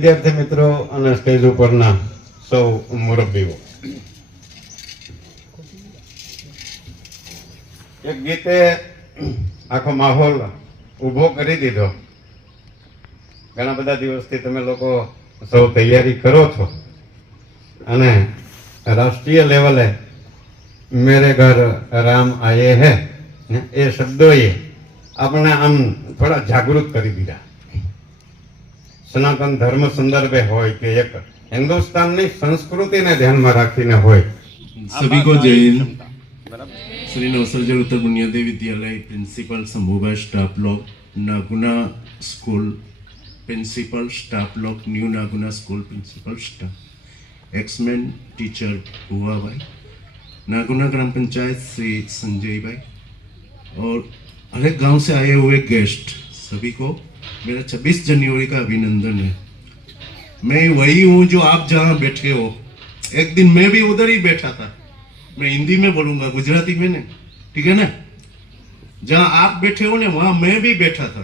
વિદ્યાર્થી મિત્રો અને સ્ટેજ ઉપરના સૌ મુરબ્બીઓ, એક ગીતે આખો માહોલ ઊભો કરી દીધો. ઘણા બધા દિવસથી તમે લોકો સૌ તૈયારી કરો છો અને રાષ્ટ્રીય લેવલે મેરે ઘર રામ આયે હે એ શબ્દોએ આપણે આમ થોડા જાગૃત કરી દીધા. સનાતન ધર્મ સંદર્ભે હોય કે એક હિન્દુસ્તાનની સંસ્કૃતિને ધ્યાનમાં રાખીને હોય. सभी को जय हिंद. श्री नवसर्जन उत्तर बुनियादी विद्यालय प्रिंसिपल शंभूभाई स्टाफ लोग नागुना स्कूल प्रिंसिपल स्टाफ लोग new Naguna school principal staff एक्समैन टीचर हुआ भाई नागुना ग्राम पंचायत श्री संजय भाई और हर एक गांव से आए हुए गेस्ट सभी को मेरा 26 जनवरी का अभिनंदन है. मैं वही हूँ जो आप जहाँ बैठे हो. एक दिन मैं भी उधर ही बैठा था. मैं हिंदी में बोलूंगा, गुजराती में नहीं, ठीक है ना. जहाँ आप बैठे हो ना वहां मैं भी बैठा था.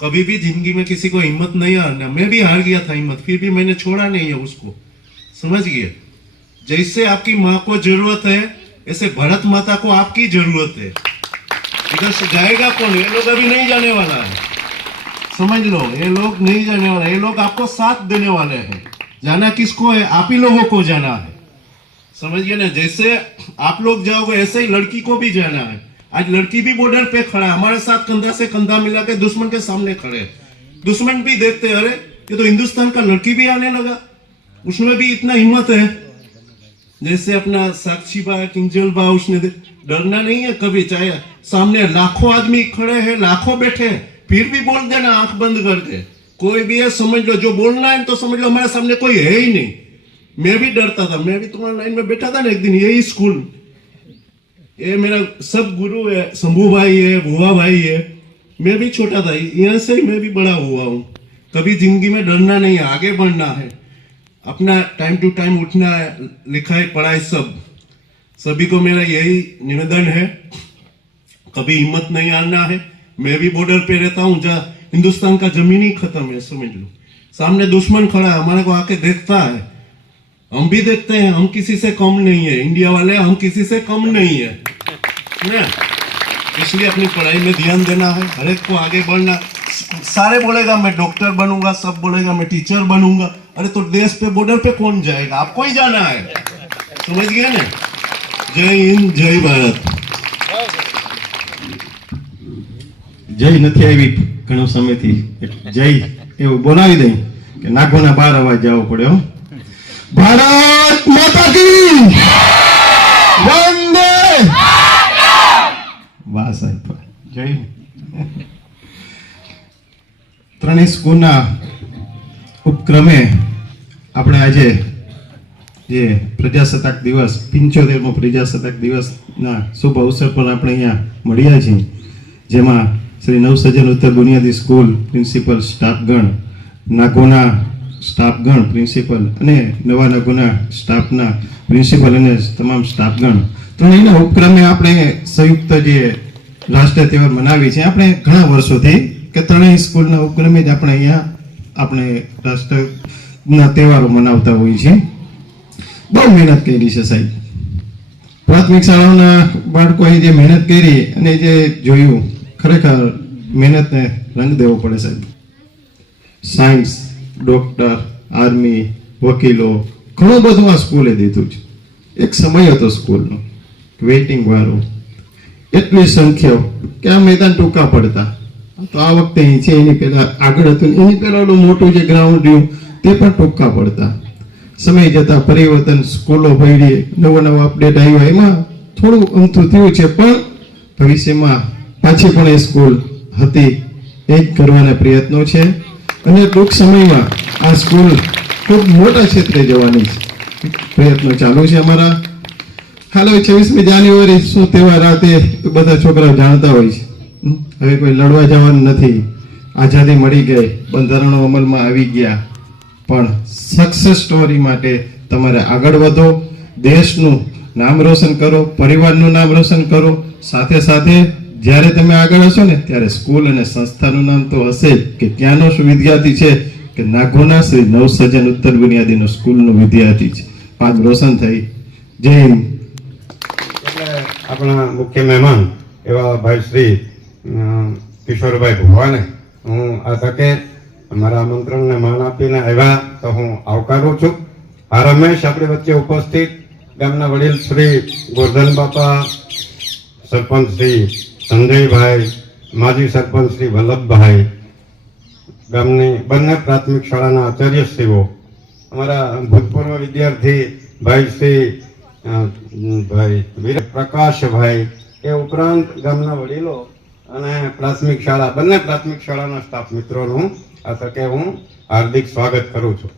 कभी भी जिंदगी में किसी को हिम्मत नहीं आना. मैं भी हार गया था हिम्मत, फिर भी मैंने छोड़ा नहीं है उसको. समझ गए. जैसे आपकी माँ को जरूरत है ऐसे भारत माता को आपकी जरूरत है. इधर से जाएगा कौन? ये लोग अभी नहीं जाने वाला है. समझ लो, ये लोग नहीं जाने वाला. ये लोग आपको साथ देने वाले हैं. जाना किसको है? आप ही लोगों को जाना है. समझ गए ना. जैसे आप लोग जाओगे ऐसे ही लड़की को भी जाना है. आज लड़की भी बॉर्डर पे खड़ा है हमारे साथ, कंधा से कंधा मिला के दुश्मन के सामने खड़े. दुश्मन भी देखते अरे ये तो हिंदुस्तान का लड़की भी आने लगा, उसमें भी इतना हिम्मत है. जैसे अपना साक्षी बा, किंजल बा, उसने डरना नहीं है कभी. चाहे सामने लाखों आदमी खड़े हैं, लाखों बैठे हैं, फिर भी बोल देना आंख बंद करके. कोई भी है समझ लो, जो बोलना है तो समझ लो हमारे सामने कोई है ही नहीं. मैं भी डरता था. मैं भी तुम्हारे लाइन में बैठा था ना एक दिन. यही स्कूल, ये मेरा सब गुरु है. शंभू भाई है, भुआ भाई है. मैं भी छोटा था, यहाँ से ही मैं भी बड़ा हुआ हूँ. कभी जिंदगी में डरना नहीं है, आगे बढ़ना है. अपना टाइम टू टाइम उठना है, लिखाई पढ़ाई सब. सभी को मेरा यही निवेदन है, कभी हिम्मत नहीं आना है. मैं भी बॉर्डर पे रहता हूँ जहाँ हिंदुस्तान का जमीन ही खत्म है. समझ लो, सामने दुश्मन खड़ा है, हमारे को आके देखता है. हम भी देखते हैं, हम किसी से कम नहीं है. इंडिया वाले हम किसी से कम नहीं है ना. इसलिए अपनी पढ़ाई में ध्यान देना है, हर एक को आगे बढ़ना. सारे बोलेगा मैं डॉक्टर बनूंगा, सब बोलेगा मैं टीचर बनूंगा. अरे तो देश पे बॉर्डर पे कौन जाएगा? आपको ही जाना है. समझ गए ना. जय हिंद, जय भारत. જય નથી આવી ઘણો સમયથી. જય એવું બોલાવી દઈ કે નાગોના 12 અવાજ જવો પડે. હો, ભારત માતા કી વંદે. વાહ સાહેબ, જય. ત્રણેય સ્કૂલના ઉપક્રમે આપણે આજે જે પ્રજાસત્તાક દિવસ 75મો પ્રજાસત્તાક દિવસના શુભ અવસર પર આપણે અહીંયા મળ્યા છીએ, જેમાં શ્રી નવસર્જન ઉત્તર બુનિયાદી સ્કૂલ પ્રિન્સિપલ સ્ટાફગણ, નાગોના સ્ટાફગણ પ્રિન્સિપલ અને નવા નાગોના સ્ટાફના પ્રિન્સિપલ અને તમામ સ્ટાફગણ ત્રણેયના ઉપક્રમે આપણે સંયુક્ત જે રાષ્ટ્રીય તહેવાર મનાવી છે. આપણે ઘણા વર્ષોથી કે ત્રણેય સ્કૂલના ઉપક્રમે જ આપણે અહીંયા આપણે રાષ્ટ્રના તહેવારો મનાવતા હોઈએ છીએ. બહુ મહેનત કરી છે સાહેબ. પ્રાથમિક શાળાઓના બાળકોએ જે મહેનત કરી અને જે જોયું, ખરેખર મહેનતને રંગ દેવો પડે સાહેબ. સાયન્સ, ડોક્ટર, આર્મી, વકીલો, ઘણું બધું આ સ્કૂલે દીધું છે. એક સમય હતો સ્કૂલનો વેઇટિંગ વાળો, એટલી સંખ્યા કે આ મેદાન ટૂંકા પડતા. તો આ વખતે અહીં છે, એની પહેલા આગળ હતું, એની પહેલા ઓલું મોટું જે ગ્રાઉન્ડ રહ્યું તે પણ ટૂંકા પડતા. સમય જતા પરિવર્તન, સ્કૂલો ભળી, નવો નવો અપડેટ આવ્યો, એમાં થોડું અમથું થયું છે. પણ ભવિષ્યમાં પાછી પણ એ સ્કૂલ હતી એ જ કરવાના પ્રયત્નો છે અને ટૂંક સમયમાં આ સ્કૂલ ખૂબ મોટા ક્ષેત્રે જવાની પ્રયત્નો ચાલુ છે અમારા. હાલ 26મી જાન્યુઆરી શું તહેવાર આ તે બધા છોકરાઓ જાણતા હોય છે. હવે કોઈ લડવા જવાનું નથી. આઝાદી મળી ગઈ, બંધારણો અમલમાં આવી ગયા, પણ સક્સેસ સ્ટોરી માટે તમારે આગળ વધો, દેશનું નામ રોશન કરો, પરિવારનું નામ રોશન કરો. સાથે સાથે જ્યારે તમે આગળ હશો ને ત્યારે સ્કૂલ અને સંસ્થાનું નામ તો હશે જ કે ત્યાંનો શું વિદ્યાર્થી છે કે નાગોના શ્રી નવસર્જન ઉત્તર બુનિયાદીનો સ્કૂલનો વિદ્યાર્થી છે. પાંચ રોશન થઈ. જય હિન્દ. એટલે આપણા મુખ્ય મહેમાન એવા ભાઈ શ્રી કિશોરભાઈ ભુવાને હું આ તકે મારા આમંત્રણને માન આપીને આવ્યા તો હું આવકારું છું. આ રમેશ આપણી વચ્ચે ઉપસ્થિત ગામના વડીલ શ્રી ગોરધન બાપા, સરપંચ શ્રી સંજયભાઈ, માજી સરપંચ શ્રી વલ્લભભાઈ, ગામની બંને પ્રાથમિક શાળાના આચાર્યશ્રીઓ, અમારા ભૂતપૂર્વ વિદ્યાર્થી ભાઈ શ્રી ભાઈ વીર પ્રકાશભાઈ, એ ઉપરાંત ગામના વડીલો અને પ્રાથમિક શાળા બંને પ્રાથમિક શાળાના સ્ટાફ મિત્રોનું આ તકે હું હાર્દિક સ્વાગત કરું છું.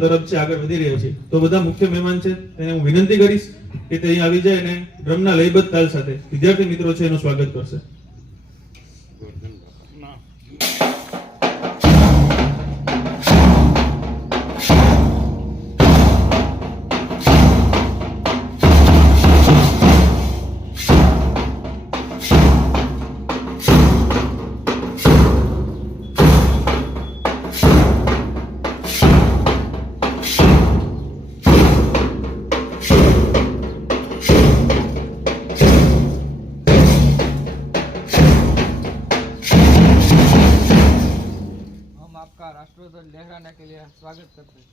તરફ છે આગળ વધી રહ્યો છે તો બધા મુખ્ય મહેમાન છે તેને હું વિનંતી કરીશ કે તે અહીં આવી જાય અને ડ્રમના લયબદ્ધ તાલ સાથે વિદ્યાર્થી મિત્રો છે એનું સ્વાગત કરશે. आपका राष्ट्रध्वज लहराने के लिए स्वागत करते हैं.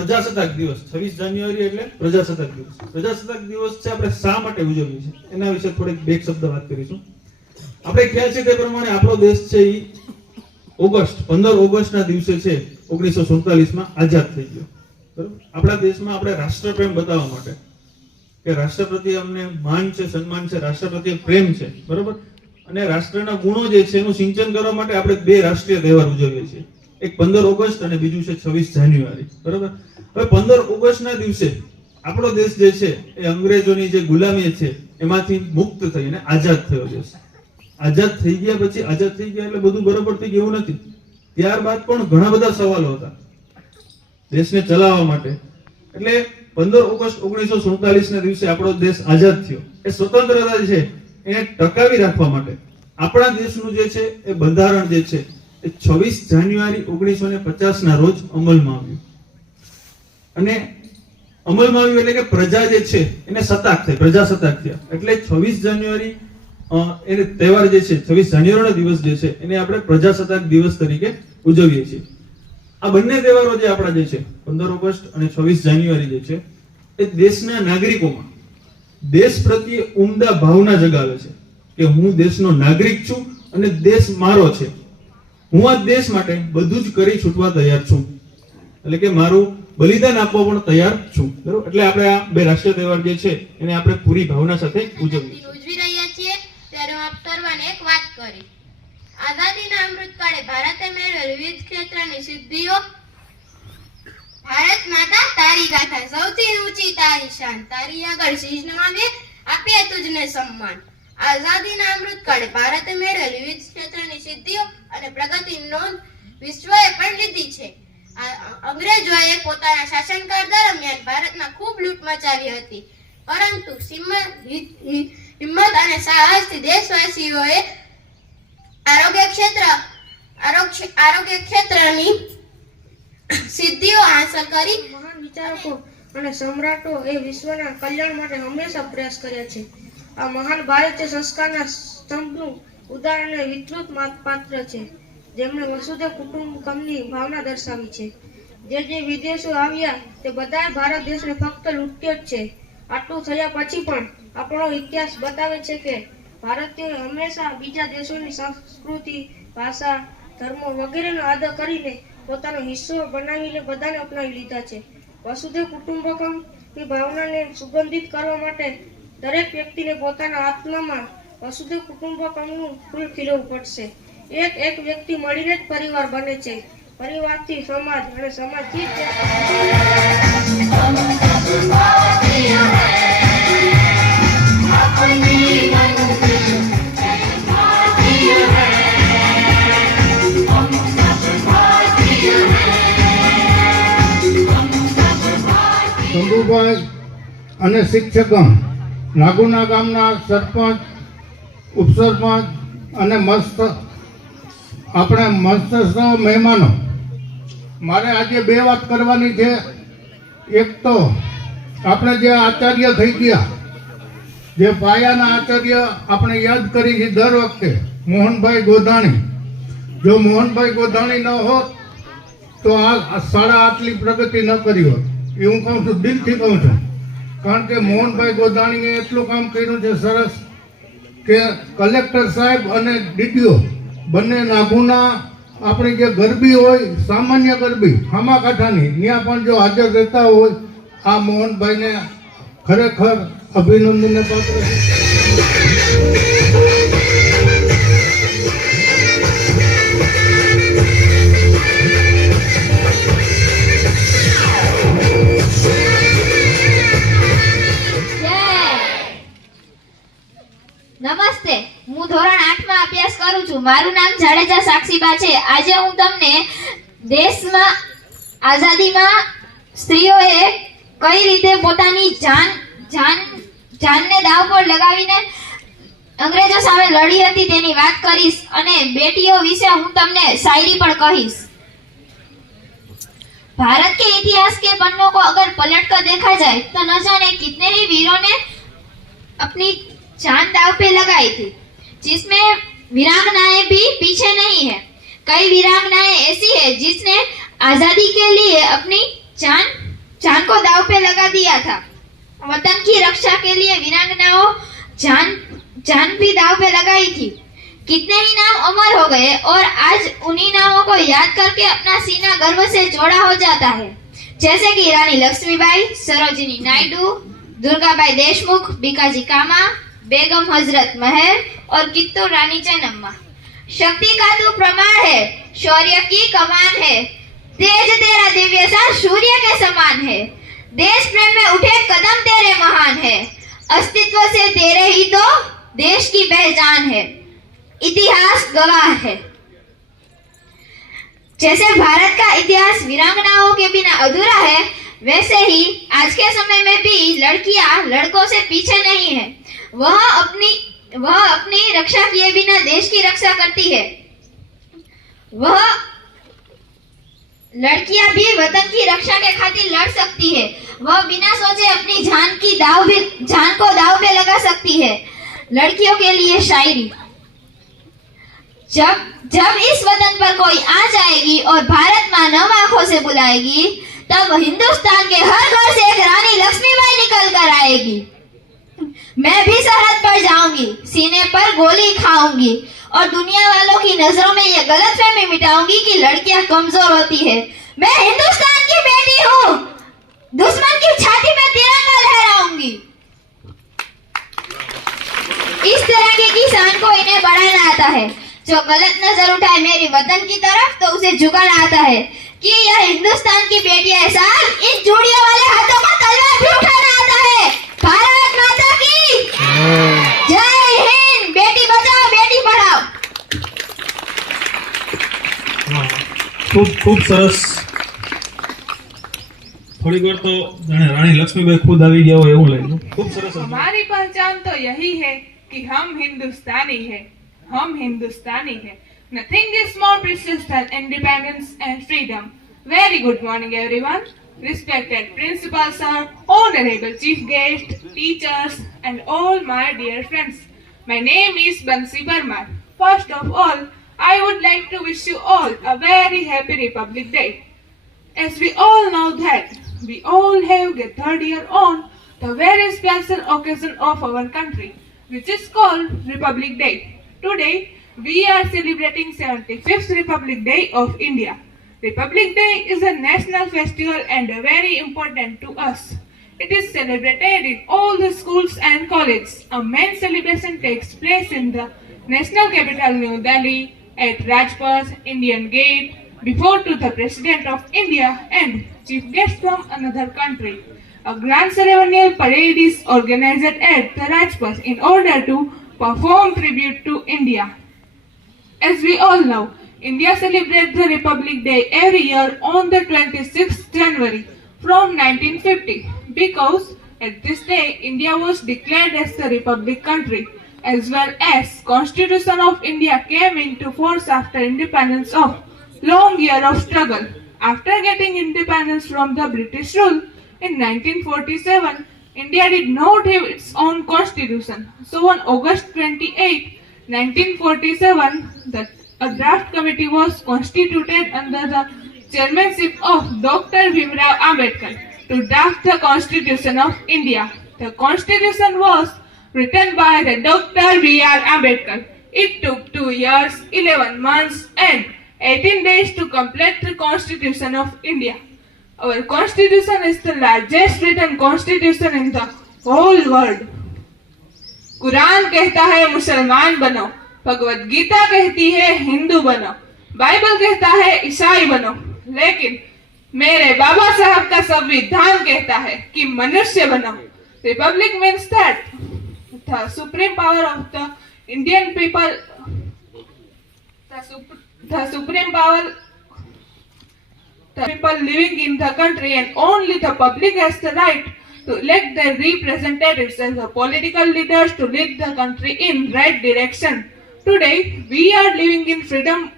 પ્રજાસત્તાક દિવસ 26 જાન્યુઆરી એટલે પ્રજાસત્તાક દિવસ. પ્રજાસત્તાક દિવસ છે આપણે શા માટે ઉજવીએ છીએ એના વિશે થોડીક બે શબ્દ વાત કરીશું. આપણે ખ્યાલ છે તે પ્રમાણે આપણો દેશ છે એ 15 ઓગસ્ટના દિવસે છે 1947માં આઝાદ થઈ ગયો. બરાબર. આપણા દેશમાં આપણે રાષ્ટ્રપ્રેમ બતાવવા માટે કે રાષ્ટ્ર પ્રત્યે અમને માન છે, સન્માન છે, રાષ્ટ્ર પ્રત્યે પ્રેમ છે, બરાબર, અને રાષ્ટ્રના ગુણો જે છે એનું સિંચન કરવા માટે આપણે બે રાષ્ટ્રીય તહેવાર ઉજવીએ છીએ. એક 15 ઓગસ્ટ અને બીજું છે 26 જાન્યુઆરી. બરાબર. હવે 15 ઓગસ્ટના દિવસે આપણો દેશ જે છે એ અંગ્રેજોની જે ગુલામી છે એમાંથી મુક્ત થઈને આઝાદ થયો દેશ. આઝાદ થઈ ગયા પછી આઝાદ થઈ ગયા એટલે બધું બરાબર થઈ ગયું નથી. ત્યારબાદ પણ ઘણા બધા સવાલો હતા દેશને ચલાવવા માટે. એટલે 15 ઓગસ્ટ 1947 ના દિવસે આપણો દેશ આઝાદ થયો. એ સ્વતંત્રતા છે એને ટકાવી રાખવા માટે આપણા દેશનું જે છે એ બંધારણ જે છે એ 26 જાન્યુઆરી 1950 ના રોજ અમલમાં આવ્યું. અને અમલમાં આવ્યું એટલે કે પ્રજા જે છે એને સત્તાક થઈ, પ્રજાસત્તાક થયા. એટલે 26 જાન્યુઆરી એને તહેવાર જે છે 26 જાન્યુઆરીનો દિવસ જે છે એને આપણે પ્રજાસત્તાક દિવસ તરીકે ઉજવીએ છીએ. આ બંને તહેવારો જે આપણા જે છે 15 ઓગસ્ટ અને 26 જાન્યુઆરી જે છે એ દેશના નાગરિકોમાં દેશ પ્રત્યે ઉમદા ભાવના જગાવે છે કે હું દેશનો નાગરિક છું અને દેશ મારો છે. હું આ દેશ માટે બધું જ કરી છૂટવા તૈયાર છું. એટલે કે મારું બલિદાન આપવા પણ તૈયાર છું. બરોબર, એટલે આપણે આ બે રાષ્ટ્રીય તહેવાર જે છે એને આપણે પૂરી ભાવના સાથે ઉજવીએ. ઉજવી રહ્યા છીએ ત્યારે હું આપ સર્વને એક વાત કરી. આઝાદીના અમૃતકાળે ભારતે મેળવેલ વિવિધ ક્ષેત્રની સિદ્ધિઓ. ભારત માતા તારી ગાથા, સૌથી ઊંચી તારી શાન, તારી આગળ શીશ નમાવીએ, આપીએ તુજને સન્માન. આઝાદીના અમૃતકાળે ભારતે મેળવેલ વિવિધ ક્ષેત્રની સિદ્ધિઓ અને પ્રગતિની નોંધ વિશ્વએ પણ લીધી છે. અંગ્રેજોએ પોતાના શાસનકાળ દરમિયાન ભારતમાં ખૂબ લૂંટ મચાવી હતી, પરંતુ હિંમત અને સાહસથી દેશવાસીઓએ આરોગ્ય ક્ષેત્રની સિદ્ધિઓ હાંસલ કરી. મહાન વિચારકો અને સમ્રાટો એ વિશ્વના કલ્યાણ માટે હંમેશા પ્રયાસ કર્યા છે. આ મહાન ભારતીય સંસ્કારના સ્તંભનું ઉદાહરણ વિસ્તૃત પાત્ર છે, જેમણે વસુધૈવ કુટુંબકમની ભાવના દર્શાવી છે. જે વિદેશો આવ્યા તે બધાએ ભારત દેશને ફક્ત લૂંટ્યો જ છે. આટલું થયા પછી પણ આપણો ઇતિહાસ બતાવે છે કે ભારતીયોએ હંમેશા બીજા દેશોની સંસ્કૃતિ, ભાષા, ધર્મો વગેરેનો આદર કરીને પોતાનો હિસ્સો બનાવીને બધાને અપનાવી લીધા છે. વસુધૈવ કુટુંબકમની ભાવનાને સુગંધિત કરવા માટે દરેક વ્યક્તિને પોતાના આત્મામાં વસુધૈવ કુટુંબકમનું ફૂલ ખીલવું પડશે. એક વ્યક્તિ મળીને જ પરિવાર બને છે. પરિવારથી સમાજ અને સમાજથી શંભુભાઈ અને શિક્ષકગણ, નાગુના ગામના સરપંચ, ઉપસરપંચ અને આપણે મસ્ત મહેમાનો, મારે આજે બે વાત કરવાની છે. એક તો આપણે જે આચાર્ય થઈ ગયા, જે પાયાના આચાર્ય આપણે યાદ કરી છે દર વખતે, મોહનભાઈ ગોધાણી. જો મોહનભાઈ ગોધાણી ન હોત તો આ શાળા આટલી પ્રગતિ ન કરી હોત. એ હું કહું છું, દિલથી કહું છું. કારણ કે મોહનભાઈ ગોધાણીએ એટલું કામ કર્યું છે સરસ કે કલેક્ટર સાહેબ અને ડીટીઓ બંને નાગુના આપણી જે ગરબી હોય, સામાન્ય ગરબી હામાકાંઠાની, ત્યાં પણ જો હાજર રહેતા હોય, આ મોહનભાઈને ખરેખર અભિનંદનને પાત્ર છે. નમસ્તે, હું ધોરણ 8 માં અભ્યાસ કરું છું. મારું નામ જાડેજા સાક્ષીબા છે. આજે હું તમને દેશમાં આઝાદીમાં સ્ત્રીઓએ કઈ રીતે પોતાની જાનને દાવ પર લગાવીને અંગ્રેજો સામે લડી હતી તેની વાત કરીશ અને બેટીઓ વિશે હું તમને શાયરી પણ કહીશ. भारत के इतिहास के पन्नों को अगर पलट कर देखा जाए तो न जाने कितने ही वीरों ने अपनी जान दाव पे लगाई थी, जिसमें वीरांगनाएं भी पीछे नहीं है. कई वीरांगनाएं ऐसी है जिसने आजादी के लिए अपनी जान को दाव पे लगा दिया था. वतन की रक्षा के लिए वीरांगनाओं जान भी दाव पे लगाई थी. कितने ही नाम अमर हो गए और आज उन्हीं नामों को याद करके अपना सीना गर्व से चौड़ा हो जाता है. जैसे कि रानी लक्ष्मीबाई, सरोजिनी नायडू, दुर्गाबाई देशमुख, बीकाजी कामा, बेगम हजरत महल और कित्तूर रानी चेन्नम्मा. शक्ति का तू प्रमाण है, शौर्य की कमान है, तेज तेरा दिव्य सा सूर्य के समान है. देश प्रेम में उठे कदम तेरे महान है, अस्तित्व से तेरे ही तो देश की पहचान है. इतिहास गवाह है. जैसे भारत का इतिहास वीरांगनाओं के बिना अधूरा है, वैसे ही आज के समय में भी लड़कियां लड़कों से पीछे नहीं है. वह अपनी रक्षा किए बिना देश की रक्षा करती है. वह लड़कियां भी वतन की रक्षा के खातिर लड़ सकती है. वह बिना सोचे अपनी जान को दाव पे लगा सकती है. लड़कियों के लिए शायरी. जब इस वतन पर कोई आ जाएगी और भारत मां नव आंखों से बुलाएगी, तब हिंदुस्तान के हर घर से एक रानी लक्ष्मीबाई निकल कर आएगी. मैं भी सरहद पर जाऊंगी, सीने पर गोली खाऊंगी और दुनिया वालों की नजरों में ये गलतफहमी मिटाऊंगी कि लड़कियां कमजोर होती है. मैं हिंदुस्तान की बेटी हूँ, दुश्मन की छाती में तिरंगा लहराऊंगी। इस तिरंगे की शान को इन्हें बढ़ाना आता है। जो गलत नजर उठाए मेरी वतन की तरफ तो उसे झुकाना आता है कि यह हिंदुस्तान की बेटी है साहब। इन चूड़ियों वाले हाथों को तलवार भी उठाना आता है। भारत माता की जय हिंद। बेटी बचाओ बेटी पढ़ाओ। ખૂબ સરસ. થોડીક વાર તો જાણે રાણી લક્ષ્મીબાઈ ખુદ આવી ગયા હોય એવું લાગ્યું. ખૂબ સરસ હતું. हमारी पहचान तो यही है कि हम हिंदुस्तानी हैं। हम हिंदुस्तानी हैं। Nothing is more precious than independence and freedom. Very good morning, everyone. Respected Principal Sir, Honorable Chief Guest, teachers, and all my dear friends. My name is Bansi Parmar. First of all, I would like to wish you all a very happy Republic Day. As we all know that we all have gathered here on the very special occasion of our country, which is called Republic Day. Today, we are celebrating 75th Republic Day of India. Republic Day is a national festival and very important to us. It is celebrated in all the schools and colleges. A main celebration takes place in the national capital New Delhi, at Rajpath, Indian Gate, before to the President of India and chief guests from another country. A grand ceremonial parade is organized at the Rajpath in order to perform tribute to India. As we all know, India celebrates the Republic Day every year on the 26th January from 1950 because at this day India was declared as the Republic country, as well as Constitution of India came into force after independence of long year of struggle. After getting independence from the British rule in 1947, India did not have its own constitution. So on August 28, 1947, a draft committee was constituted under the chairmanship of Dr. Bhimrao Ambedkar to draft the Constitution of India. The Constitution was written by the Dr. B.R. Ambedkar. It took 2 years, 11 months and 18 days to complete the Constitution of India. Our Constitution is the largest written constitution in the whole world. Quran कहता है मुसलमान बनो, भगवत गीता कहती है हिंदू बनो, Bible कहता है ईसाई बनो, लेकिन मेरे बाबा साहब का संविधान कहता है कि मनुष्य बनो. Republic means that the supreme power of the Indian people, the supreme power, the people living in the country, and only the public has the right to elect their representatives as the political leaders to lead the country in right direction. Today, we are living in freedom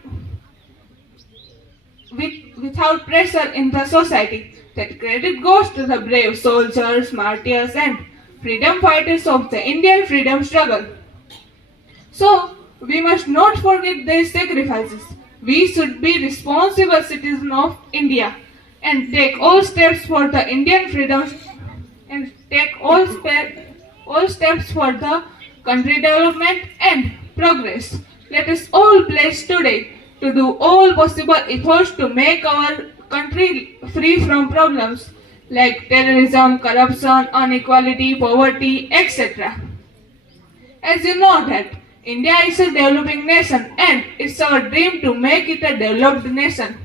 without pressure in the society. That credit goes to the brave soldiers, martyrs, and freedom fighters of the Indian freedom struggle. So, we must not forget their sacrifices. We should be responsible citizens of India and take all steps for the Indian freedom and take all steps for the country development and progress. Let us all pledge today to do all possible efforts to make our country free from problems like terrorism, corruption, inequality, poverty, etc. As you know that India is a developing nation and it's our dream to make it a developed nation.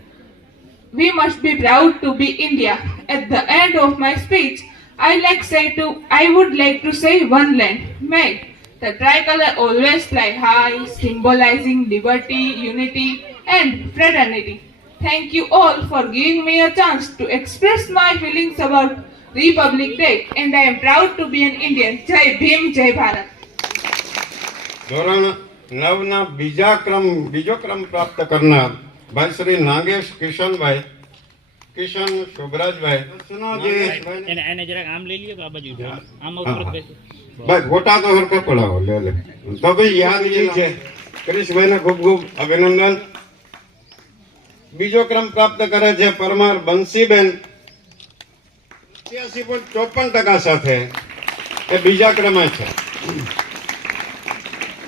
We must be proud to be India. At the end of my speech, I would like to say one line. May the tricolor always fly high, symbolizing liberty, unity, and fraternity. Thank you all for giving me a chance to express my feelings about Republic Day, and I am proud to be an Indian. Jai Bhim, Jai Bharat. ધોરણ 9 ના બીજો ક્રમ પ્રાપ્ત કરનાર ભાઈ શ્રી નાગેશ કિશનભાઈ, કિશન શોભરાજભાઈ. એને જરાક આમ લઈ લ્યો કે આ બાજુ આમ ઉપર બેસો ભાઈ ગોટા તો હરકો પડાવો લે તો ભાઈ યાદગીરી છે. ક્રિશભાઈને ખૂબ ખૂબ અભિનંદન. બીજો ક્રમ પ્રાપ્ત કરે છે પરમાર બંસીબેન 83.54% સાથે. એ બીજા ક્રમે છે.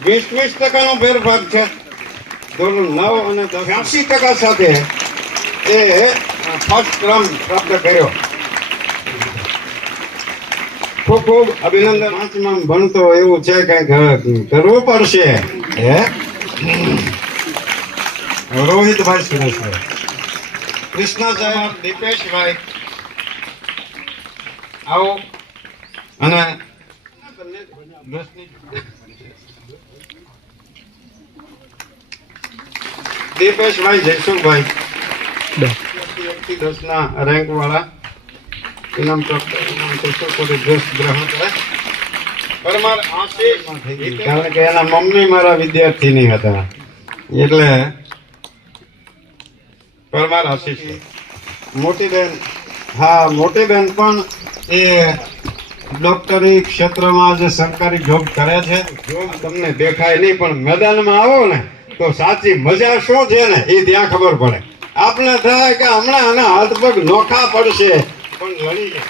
20% ફેરફાર છે. ધોરણ 9 અને 83% સાથે એ ફર્સ્ટ ક્રમ પ્રાપ્ત કર્યો. ખૂબ ખૂબ અભિનંદન. પાંચમાં ભણતો એવું છે કઈ કરવું પડશે. હે રોહિતભાઈ સુરેશભાઈ, કૃષ્ણ સાહેબ, દીપેશભાઈ આવો. અને દીપેશભાઈ જયસુખભાઈ 10 ના રેન્ક વાળા ઇનામ પ્રાપ્ત ગ્રહણ કરે. પરમાર આશીષ, કારણ કે એના મમ્મી મારા વિદ્યાર્થી નહીં હતા એટલે પરમાર આશીષ. મોટી બેન, હા મોટી બેન પણ એ ડોક્ટરી ક્ષેત્રમાં જે સરકારી જોબ કરે છે. જોબ તમને દેખાય નહીં પણ મેદાનમાં આવો ને તો સાચી મજા શું છે ને એ ત્યાં ખબર પડે. આપણે થાય કે હમણાં આના હાથ પગ નોખા પડશે પણ લડી જાય.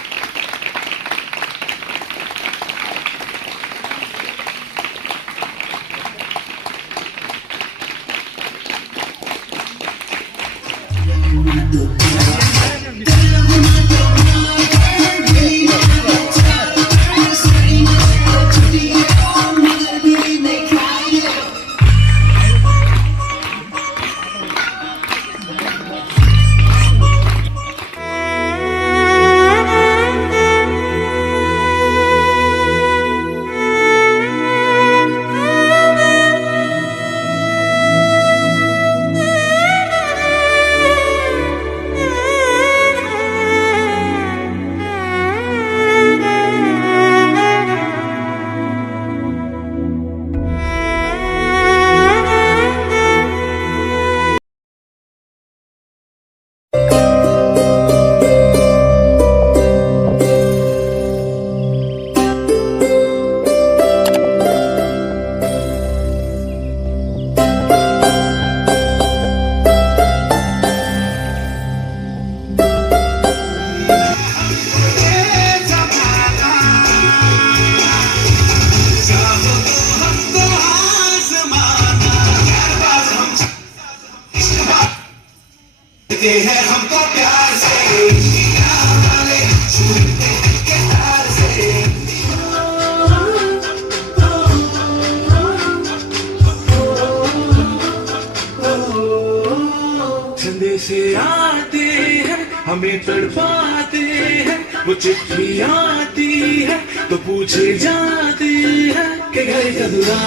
से आते हैं हमें तड़पाते हैं, वो चिट्ठी आती है तो पूछे जाते हैं कि घर कदुरा.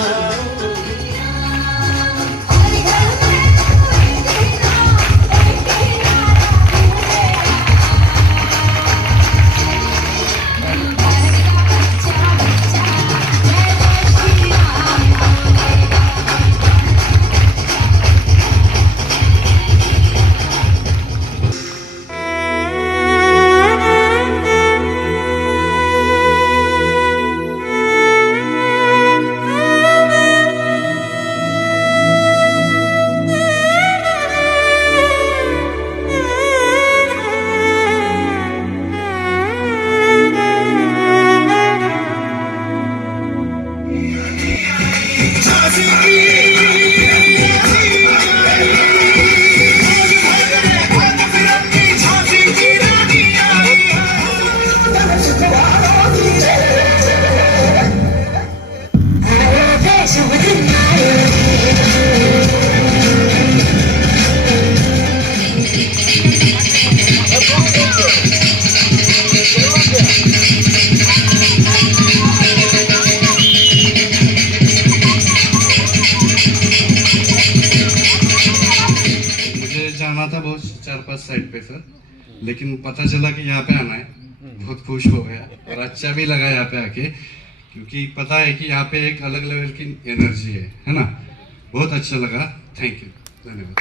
साइड पे सर, लेकिन पता चला कि यहाँ पे आना है, बहुत खुश हो गया और अच्छा भी लगा यहाँ पे आके, क्योंकि पता है कि यहाँ पे एक अलग लेवल की एनर्जी है ना. बहुत अच्छा लगा. Thank you. धन्यवाद.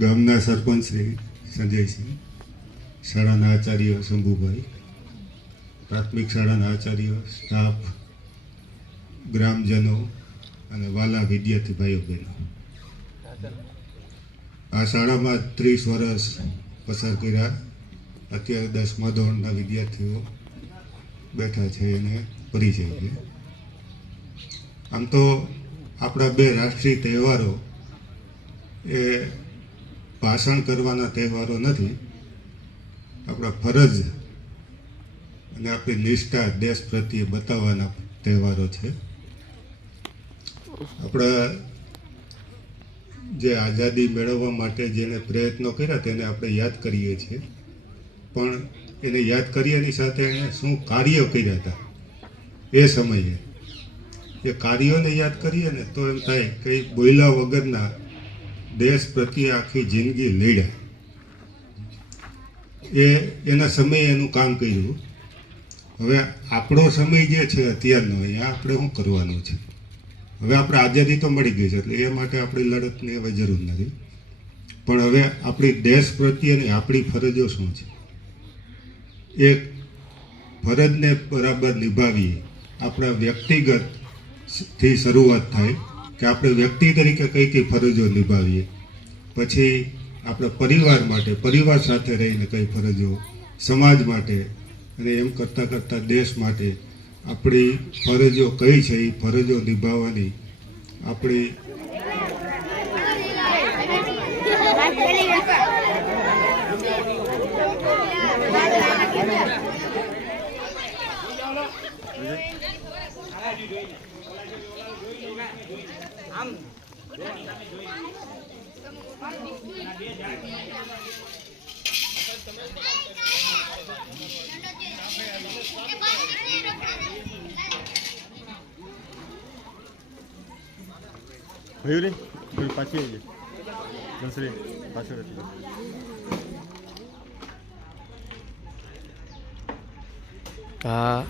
ગામના સરપંચ શ્રી સંજયસિંહ, શાળાના આચાર્ય શંભુભાઈ, પ્રાથમિક શાળાના આચાર્ય, સ્ટાફ, ગ્રામજનો અને વાલા વિદ્યાર્થી ભાઈઓ બહેનો, આ શાળામાં 30 વર્ષ પસાર કર્યા. અત્યારે 10મા ધોરણના વિદ્યાર્થીઓ બેઠા છે એને પરિચય છે. આમ તો આપણા બે રાષ્ટ્રીય તહેવારો એ ભાષણ કરવાના તહેવારો નથી, આપણા ફરજ અને આપણી નિષ્ઠા દેશ પ્રત્યે બતાવવાના તહેવારો છે. આપણા જે આઝાદી મેળવવા માટે જેને પ્રયત્નો કર્યા તેને આપણે યાદ કરીએ છીએ, પણ એને યાદ કર્યાની સાથે એણે શું કાર્ય કર્યા હતા એ સમયે, એ કાર્યોને યાદ કરીએ ને તો એમ થાય કે બોલ્યા વગરના દેશ પ્રત્યે આખી જિંદગી લડ્યા. એના સમયે એનું કામ કર્યું. હવે આપણો સમય જે છે અત્યારનો, અહીંયા આપણે શું કરવાનું છે? હવે આપણે આઝાદી તો મળી ગઈ છે, એટલે એ માટે આપણી લડતની હવે જરૂર નથી, પણ હવે આપણી દેશ પ્રત્યેની આપણી ફરજો શું છે એ ફરજને બરાબર નિભાવીએ. આપણા વ્યક્તિગતથી શરૂઆત થાય કે આપણે વ્યક્તિ તરીકે કઈ કઈ ફરજો નિભાવીએ, પછી આપણા પરિવાર માટે, પરિવાર સાથે રહીને કઈ ફરજો, સમાજ માટે, અને એમ કરતાં કરતાં દેશ માટે આપણી ફરજો કઈ છે એ ફરજો નિભાવવાની આપણી પાછી પાછળ હા